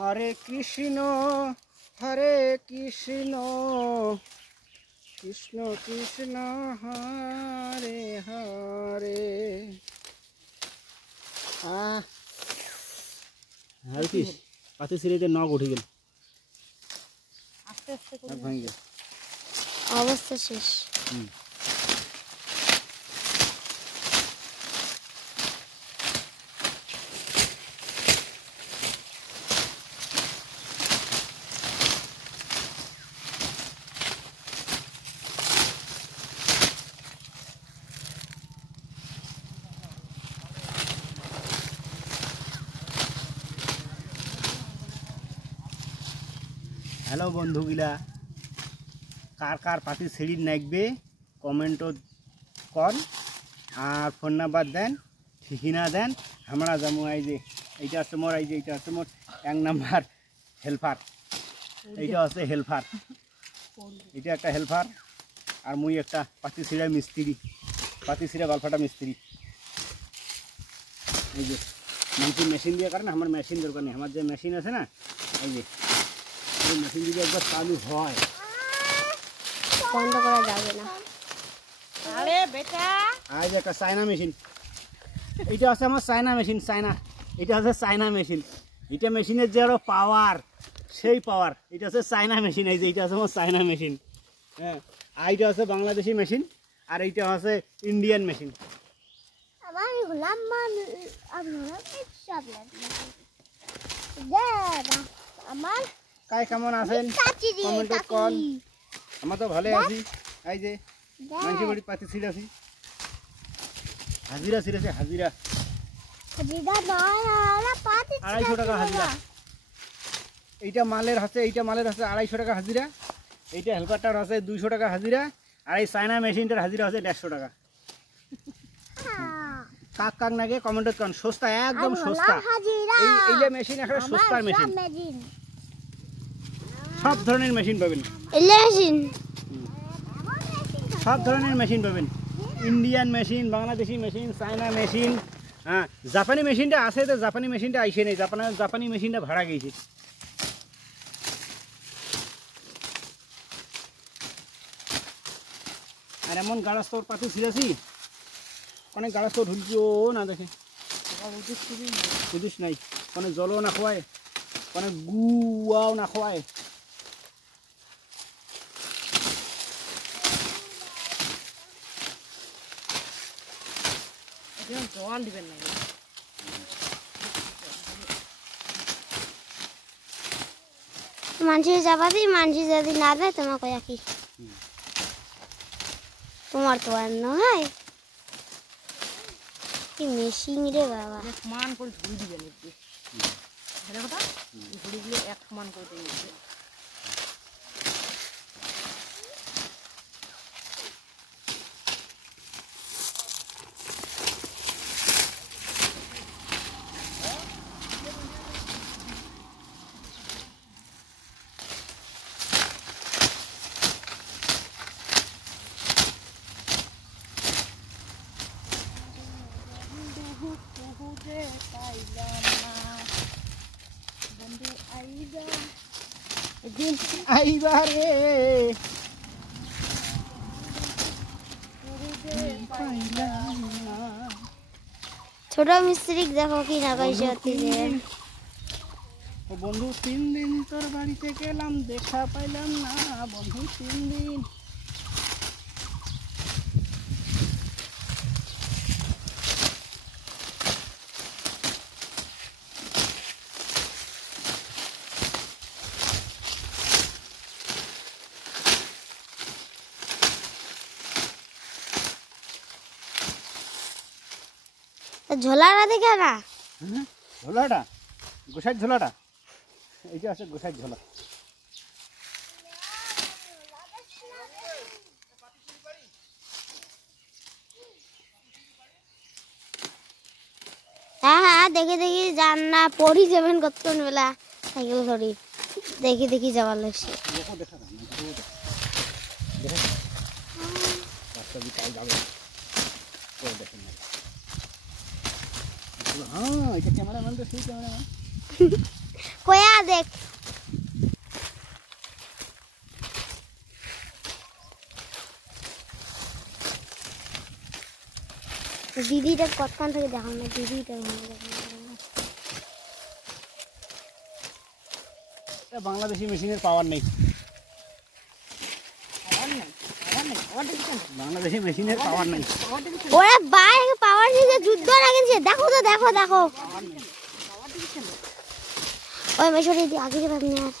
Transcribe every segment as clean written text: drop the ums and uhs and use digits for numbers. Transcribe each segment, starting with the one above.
হরে কৃষ্ণ কৃষ্ণ কৃষ্ণ হরে হরে। পাতি সিঁড়িতে নখ উঠে গেল, আস্তে আস্তে ভাঙে গেল, অবস্থা শেষ। হ্যালো বন্ধুগুলা, কার কার পাতি সিঁড়ি নাকবে কমেন্টও কর আর ফোন নাম্বার দেন, ঠিকানা দেন। আমরা যেমন এই যে এইটা হচ্ছে মোর, এই যে এইটা হচ্ছে মোর 1 নাম্বার হেল্পার, এইটা হচ্ছে হেল্পার, এটা একটা হেল্পার। আর মুই একটা পাতি সিঁড়া মিস্ত্রি, পাতি সিঁড়া বালফাটা মিস্ত্রি। এই যে মানুষের মেশিন দিয়ে কারণ আমার মেশিন দরকার নেই, আমার যে মেশিন আছে না, এই যে মেশিন যদি একবার চালু হয় বন্ধ করা যাবে না। আরে বেটা, আজ একটা চায়না মেশিন, এটা আছে আমার চায়না মেশিন, চায়না, এটা আছে চায়না মেশিন। এটা মেশিনের যে আরো পাওয়ার, সেই পাওয়ার, এটা আছে চায়না মেশিন। এই যে এটা আছে আমার চায়না মেশিন, হ্যাঁ। আর এটা আছে বাংলাদেশি মেশিন, আর এইটা আছে ইন্ডিয়ান মেশিন। আমার কাই কেমন আছেন কমেন্ট কর। আমরা তো ভালো আছি। এই যে মানুষের বাড়ি পাতি ছিঁড়াছি, হাজিরা ছিঁড়েছে, হাজিরা 250 টাকা হাজিরা। এইটা মালের আছে, এইটা মালের আছে 250 টাকা হাজিরা। এইটা হেল্পারটার আছে 200 টাকা হাজিরা। আর এই চায়না মেশিনটার হাজিরা আছে 150 টাকা। কাক কাক নাকি কমেন্ট করেন, সস্তা, একদম সস্তা। এইটা মেশিন একটা সস্তার মেশিন, সব ধরনের মেশিন পাবেন, সব ধরনের মেশিন পাবেন। Indian machine, Bangladeshi machine, China machine, হ্যাঁ। জাপানি মেশিনটা আছে, তো জাপানি মেশিনটা আইসে নেই, জাপানি মেশিনটা ভাড়া গেছে। আর এমন গাড়াস্তর পাতি ছিঁড়েছি, অনেক গাড়াস্তর ঢুলছিও না, দেখে বুঝিস নাই, অনেক জলও না খোয়ায়, অনেক গুয়াও না খোয়ায়। জল দিবেন না, মানুষের যাবাদি, মানুষের যদি না দেয় তোমাকে কি, তোমার তো আর নয় কি মেশিন রে বাবা। সমান করে ঝুড়ি দিবেন, কথা ঝুড়িগুলো এক সমান করে দিবেন। ছোট মিস্ত্রি দেখো কি না কইছে বন্ধু 3 দিন তোর বাড়িতে গেলাম, দেখা পাইলাম না বন্ধু 3 দিন। ঝোলাটা দেখে না, ঝোলাটা গোসাই ঝোলাটা, এইটা আছে গোসাই ঝোলা। হ্যাঁ হ্যাঁ, দেখে দেখি যান না, পড়ি যাবেন কতক্ষণ বেলা সাইকেল ধরি, দেখি দেখি যাবার লাগছে। হ্যাঁ, এটা ক্যামেরাম্যান তো সেই ক্যামেরাম্যান। কয়া দেখ দিদিটা কতক্ষণ থেকে দেখাও না দিদিটা বাংলাদেশি মেশিনের পাওয়ার নেই, বাংলাদেশি মেশিনের পাওয়ার নেই। ওরা বাইরে পাওয়ার নিয়ে যুদ্ধ লাগিয়েছে, দেখো তো দেখো দেখো ওই মেশিনে দিয়ে আগে ভাবনি আর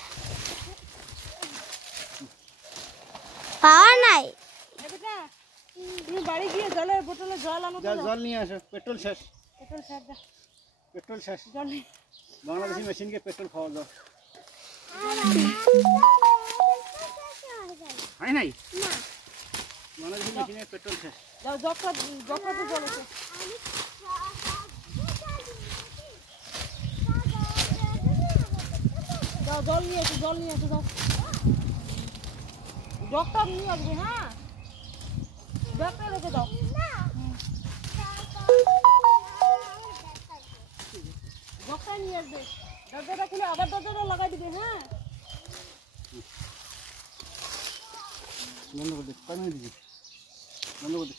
পাওয়ার নাই। তুমি বাড়ি গিয়ে জলের বোতলে জল আনো, জল নিয়ে আসো, পেট্রোল শেষ, পেট্রোল শেষ, পেট্রোল শেষ, জল নেই। বাংলাদেশি মেশিনকে পেট্রোল খাওয়া দাও। হয় নাই, বাংলাদেশি মেশিনের পেট্রোল শেষ। যাও জগটা তো জল আছে, যাও জল নিয়ে আসো, জল নিয়ে আসো, যাও জগটা নিয়ে আসবে। হ্যাঁ জগটা রেখে দাও, জগটা নিয়ে আসবে। দরজাটা খুলে আবার দরজাটা লাগাই দিবে। হ্যাঁ বন্ধ করে দে, কয় মিনিট দিবি, বন্ধ করে দে।